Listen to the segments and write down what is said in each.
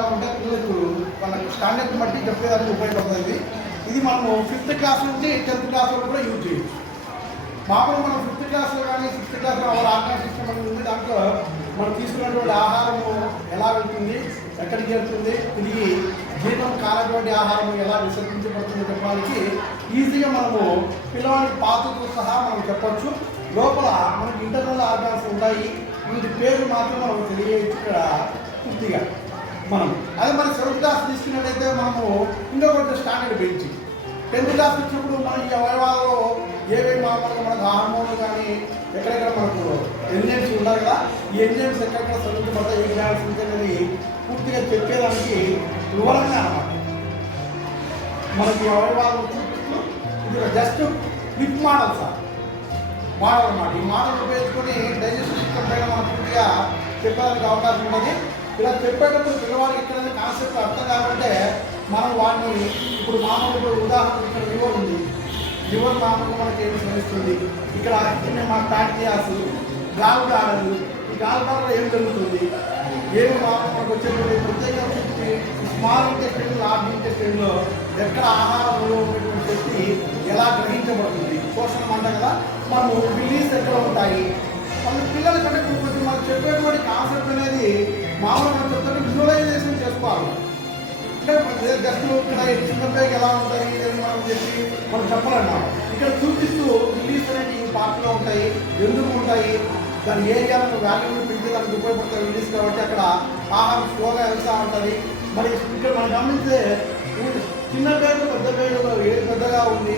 ఉంటే పిల్లలకు వాళ్ళకి స్టాండర్డ్ బట్టి చెప్పేదానికి ఉపయోగపడుతుంది. ఇది మనము 5th క్లాస్ నుంచి 10th క్లాస్ వరకు కూడా యూజ్ చేయొచ్చు. మామూలు మనం 5th క్లాస్లో కానీ 6th క్లాస్లో వాళ్ళ ఆహార సిస్టమ్ అనేది ఉంది. దాంట్లో మనం తీసుకున్నటువంటి ఆహారము ఎలా వెళ్తుంది, ఎక్కడికి వెళ్తుంది, తిరిగి జీర్ణం కానటువంటి ఆహారము ఎలా విసర్జించబడుతుందో చెప్పడానికి ఈజీగా మనము పిల్లవాడికి పాత్రతో సహా మనం చెప్పచ్చు. లోపల మనకి ఇంటర్నల్ ఆర్గాన్స్ ఉంటాయి. వీటి పేరు మాత్రం మనం తెలియచ్చు ఇక్కడ పూర్తిగా. మనం అదే మన 7th క్లాస్ తీసుకున్నట్టయితే మనము ఇంకా కొంచెం స్టాండర్డ్ పెంచి 10th క్లాస్ వచ్చినప్పుడు మన ఈ అవయవాలలో ఏవేవి మామూలుగా మనకు హార్మోన్లు కానీ ఎక్కడెక్కడ మనకు ఎంజైమ్స్ ఉంటాయి కదా, ఈ ఎంజైమ్స్ ఎక్కడెక్కడ సరిపడతాయి, ఏ గ్లాన్స్ అనేది పూర్తిగా చెప్పేదానికి వివరంగా అన్నమాట. మనకి అవయవాలు చూపిస్తూ ఇది just clip model sir, model అన్నమాట. ఈ మోడల్ ఉపయోగించుకొని డైజెషన్ సిస్టమ్ పైన మనం పూర్తిగా చెప్పడానికి అవకాశం ఉంటుంది. ఇలా చెప్పేటప్పుడు పిల్లవాడికి ఇక్కడ కాన్సెప్ట్ అర్థం కాకుంటే మనం వాటిని ఇప్పుడు మామూలు ఉదాహరణ ఇక్కడ లివర్ ఉంది. లివర్ మామూలుగా మనకి ఏమి శ్రమిస్తుంది, ఇక్కడ మా ప్యాంక్రియాస్, గాల్ బ్లాడర్, ఈ గాల్ బ్లాడర్ ఏం జరుగుతుంది, ఏమి మామూలు మనకు వచ్చేటువంటి ప్రత్యేక స్మాల్ ఇంటెస్టైన్, లార్జ్ ఇంటెస్టైన్లో ఎక్కడ ఆహారంలో ఉన్నటువంటి శక్తి ఎలా గ్రహించబడుతుంది, పోషణ అంటాం కదా, మనము రిలీజ్ ఎక్కడ ఉంటాయి. వాళ్ళు పిల్లల కంటే కొంచెం మనకు చెప్పేటువంటి కాన్సెప్ట్ అనేది మామూలుగా మనం చెప్తే విజువలైజేషన్ చేసుకోవాలి. అంటే జస్ట్ ఇక్కడ చిన్నపైకి ఎలా ఉంటాయి అని మనం చెప్పి మనం చెప్పాలన్నాం. ఇక్కడ చూపిస్తూ రిలీజ్ అనేవి ఈ పార్ట్లో ఉంటాయి, ఎందుకు ఉంటాయి, దాని ఏరియాలను వాల్యూని పెంచేదానికి ఉపయోగపడతాయి రిలీజ్. కాబట్టి అక్కడ ఆహారం స్లోగా వెళ్తూ ఉంటుంది. మరి ఇక్కడ మనం గమనిస్తే చిన్న పేరు పెద్ద పేరులో ఏది పెద్దగా ఉంది.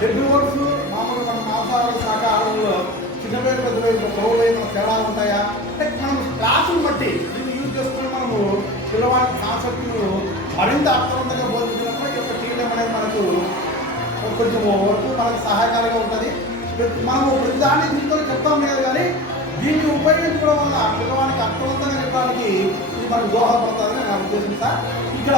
హెడ్ వర్డ్స్ మామూలు మన మాంసాహార శాకాహారంలో చిన్న పేరు పెద్ద పేరు కౌలైన తేడా ఉంటాయా అంటే మనం క్లాసును బట్టి దీన్ని యూజ్ చేసుకుని మనము పిల్లవాడి కాన్సెప్ట్ను మరింత అర్థవంతంగా బోధించినప్పుడు ఈ యొక్క టీఎం అనేది మనకు కొంచెం వరకు మనకు సహాయకారంగా ఉంటుంది. మనము ప్రతిదాన్ని దీంతో చెప్తాం లేదు, కానీ దీన్ని ఉపయోగించుకోవడం వల్ల పిల్లవాడికి అర్థవంతంగా చెప్పడానికి ఇది మనకు దోహదపడుతుందని నా ఉద్దేశం సార్. ఇక్కడ